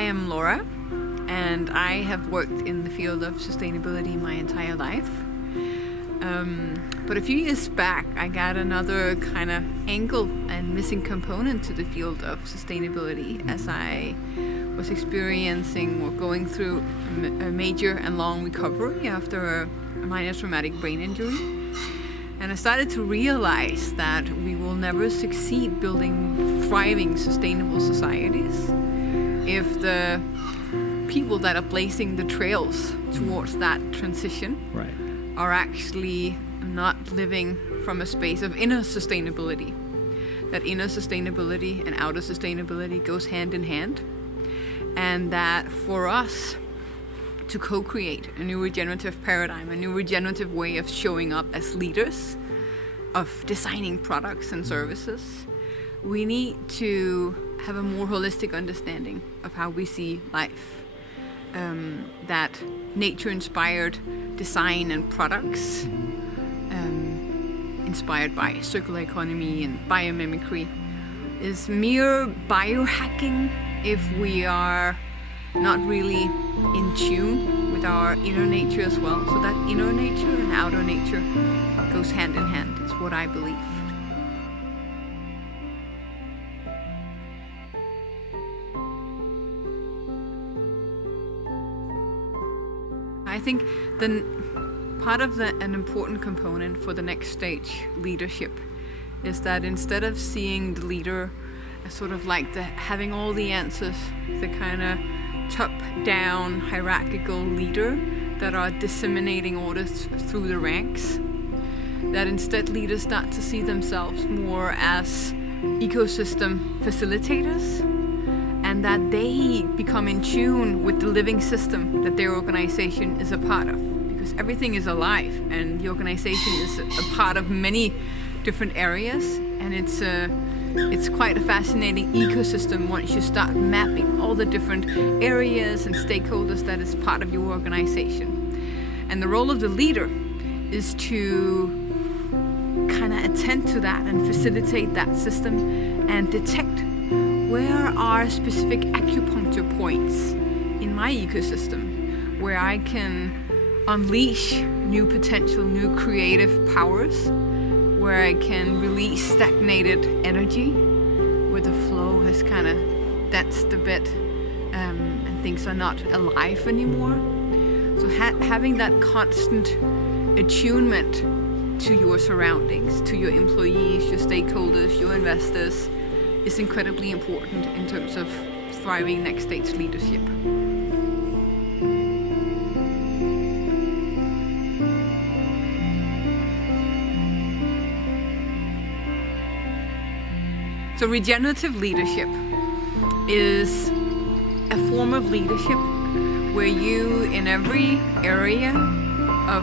I am Laura, and I have worked in the field of sustainability my entire life. But a few years back, I got another kind of angle and missing component to the field of sustainability as I was experiencing or going through a major and long recovery after a minor traumatic brain injury. And I started to realize that we will never succeed building thriving, sustainable societies if the people that are blazing the trails towards that transition are actually not living from a space of inner sustainability. That inner sustainability and outer sustainability goes hand in hand. And that for us to co-create a new regenerative paradigm, a new regenerative way of showing up as leaders, of designing products and services, we need to have a more holistic understanding of how we see life. That nature-inspired design and products, inspired by circular economy and biomimicry, is mere biohacking if we are not really in tune with our inner nature as well. So that inner nature and outer nature goes hand in hand, is what I believe. I think part of an important component for the next stage leadership is that instead of seeing the leader as sort of like having all the answers, the kind of top-down hierarchical leader that are disseminating orders through the ranks, that instead leaders start to see themselves more as ecosystem facilitators, and that they become in tune with the living system that their organization is a part of. Because everything is alive, and the organization is a part of many different areas, and it's quite a fascinating ecosystem once you start mapping all the different areas and stakeholders that is part of your organization. And the role of the leader is to kind of attend to that and facilitate that system and detect where are specific acupuncture points in my ecosystem where I can unleash new potential, new creative powers, where I can release stagnated energy, where the flow has kind of danced a bit and things are not alive anymore. So having that constant attunement to your surroundings, to your employees, your stakeholders, your investors, is incredibly important in terms of thriving next stage leadership. So regenerative leadership is a form of leadership where you, in every area of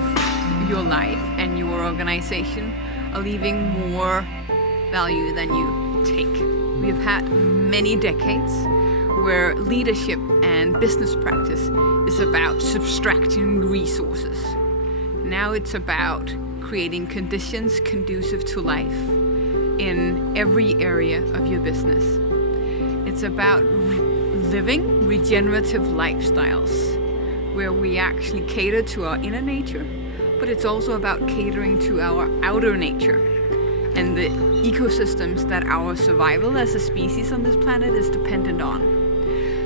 your life and your organization, are leaving more value than you take. We've had many decades where leadership and business practice is about subtracting resources. Now it's about creating conditions conducive to life in every area of your business. It's about living regenerative lifestyles where we actually cater to our inner nature, but it's also about catering to our outer nature and the ecosystems that our survival as a species on this planet is dependent on.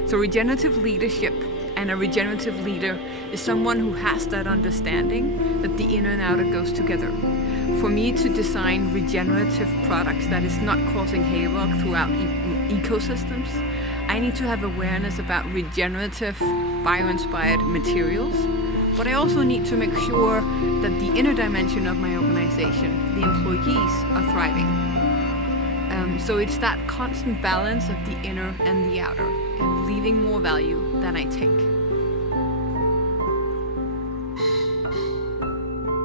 So regenerative leadership and a regenerative leader is someone who has that understanding that the inner and outer goes together. For me to design regenerative products that is not causing havoc throughout ecosystems, I need to have awareness about regenerative, bio-inspired materials, but I also need to make sure that the inner dimension of my organization, the employees, are thriving. So it's that constant balance of the inner and the outer, and leaving more value than I take.